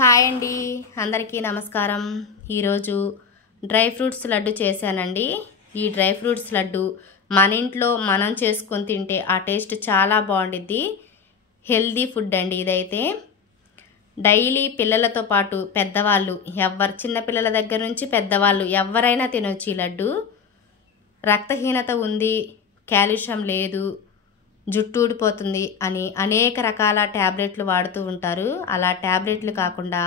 Hi అండి, అందరికీ నమస్కారం. ఈరోజు డ్రై ఫ్రూట్స్ లడ్డు చేశానండి. ఈ డ్రై ఫ్రూట్స్ లడ్డు మన ఇంట్లో మనం చేసుకొని తింటే ఆ టేస్ట్ చాలా బాగుండిద్ది. హెల్దీ ఫుడ్ అండి ఇదైతే. డైలీ పిల్లలతో పాటు పెద్దవాళ్ళు చిన్నపిల్లల దగ్గర నుంచి పెద్దవాళ్ళు ఎవరైనా తినొచ్చు ఈ లడ్డు. రక్తహీనత ఉంది, కాల్షియం లేదు, జుట్టు ఊడిపోతుంది అని అనేక రకాల ట్యాబ్లెట్లు వాడుతూ ఉంటారు. అలా ట్యాబ్లెట్లు కాకుండా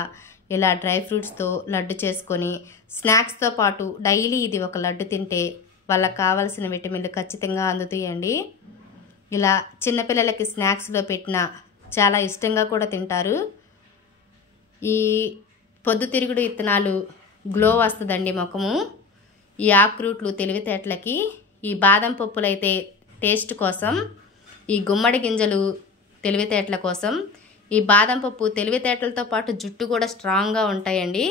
ఇలా డ్రై ఫ్రూట్స్తో లడ్డు చేసుకొని స్నాక్స్తో పాటు డైలీ ఇది ఒక లడ్డు తింటే వాళ్ళకి కావాల్సిన విటమిన్లు ఖచ్చితంగా అందుతాయండి. ఇలా చిన్నపిల్లలకి స్నాక్స్లో పెట్టినా చాలా ఇష్టంగా కూడా తింటారు. ఈ పొద్దుతిరుగుడు విత్తనాలు గ్లో వస్తుందండి ముఖము. ఈ ఆకురూట్లు తెలివితేటలకి, ఈ బాదం పప్పులు అయితే టేస్ట్ కోసం, ఈ గుమ్మడి గింజలు తెలివితేటల కోసం, ఈ బాదం పప్పు తెలివితేటలతో పాటు జుట్టు కూడా స్ట్రాంగ్గా ఉంటాయండి.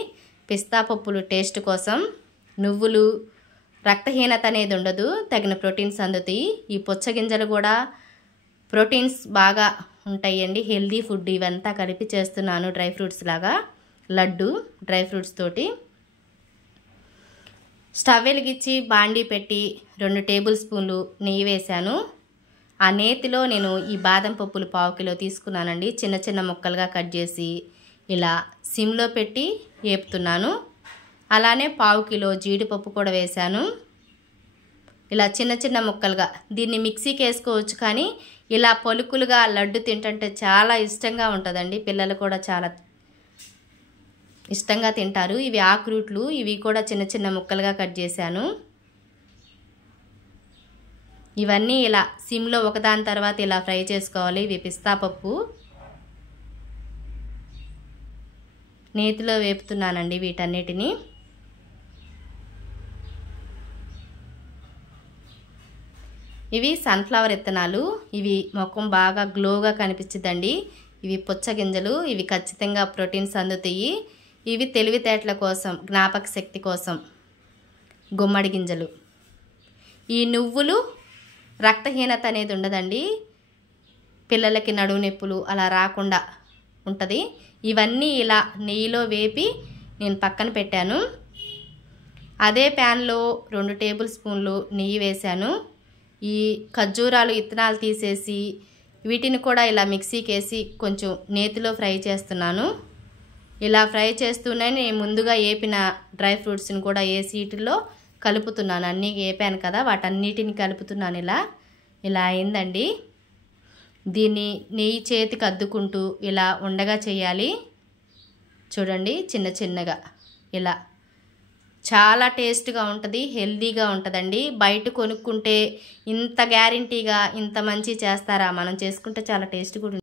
పిస్తా పప్పులు టేస్ట్ కోసం, నువ్వులు రక్తహీనత అనేది ఉండదు, తగిన ప్రోటీన్స్ అందుతాయి. ఈ పుచ్చగింజలు కూడా ప్రోటీన్స్ బాగా ఉంటాయండి. హెల్దీ ఫుడ్ ఇవంతా కలిపి చేస్తున్నాను డ్రై ఫ్రూట్స్ లాగా లడ్డు డ్రై ఫ్రూట్స్ తోటి. స్టవ్ వెలిగించి బాండీ పెట్టి 2 టేబుల్ స్పూన్లు నెయ్యి వేశాను. ఆ నేతిలో నేను ఈ బాదం పప్పులు 1/2 కిలో తీసుకున్నానండి. చిన్న చిన్న ముక్కలుగా కట్ చేసి ఇలా సిమ్లో పెట్టి వేపుతున్నాను. అలానే 1/2 కిలో జీడిపప్పు కూడా వేశాను. ఇలా చిన్న చిన్న ముక్కలుగా. దీన్ని మిక్సీకి వేసుకోవచ్చు, కానీ ఇలా పలుకులుగా లడ్డు తింటుంటే చాలా ఇష్టంగా ఉంటుందండి. పిల్లలు కూడా చాలా ఇష్టంగా తింటారు. ఇవి ఆకురూట్లు, ఇవి కూడా చిన్న చిన్న ముక్కలుగా కట్ చేశాను. ఇవన్నీ ఇలా సిమ్లో ఒకదాని తర్వాత ఇలా ఫ్రై చేసుకోవాలి. ఇవి పిస్తా పప్పు నేతిలో వేపుతున్నానండి వీటన్నిటిని. ఇవి సన్ఫ్లవర్ విత్తనాలు, ఇవి ముఖం బాగా గ్లోగా కనిపించిందండి. ఇవి పుచ్చగింజలు, ఇవి ఖచ్చితంగా ప్రోటీన్స్ అందుతాయి. ఇవి తెలివితేటల కోసం, జ్ఞాపక శక్తి కోసం గుమ్మడి గింజలు. ఈ నువ్వులు రక్తహీనత అనేది ఉండదండి, పిల్లలకి నడుము నొప్పులు అలా రాకుండా ఉంటుంది. ఇవన్నీ ఇలా నెయ్యిలో వేపి నేను పక్కన పెట్టాను. అదే ప్యాన్లో 2 టేబుల్ స్పూన్లు నెయ్యి వేశాను. ఈ ఖర్జూరాలు విత్తనాలు తీసేసి వీటిని కూడా ఇలా మిక్సీకి వేసి కొంచెం నేతిలో ఫ్రై చేస్తున్నాను. ఇలా ఫ్రై చేస్తూనే నేను ముందుగా వేపిన డ్రై ఫ్రూట్స్ని కూడా వేసి వీటిల్లో కలుపుతున్నాను. అన్నీ వేపాను కదా, వాటన్నిటిని కలుపుతున్నాను. ఇలా అయిందండి. దీన్ని నెయ్యి చేతికి అద్దుకుంటూ ఇలా ఉండగా చేయాలి. చూడండి, చిన్న చిన్నగా ఇలా. చాలా టేస్ట్గా ఉంటుంది, హెల్దీగా ఉంటుందండి. బయట కొనుక్కుంటే ఇంత గ్యారంటీగా ఇంత మంచి చేస్తారా? మనం చేసుకుంటే చాలా టేస్ట్ కూడా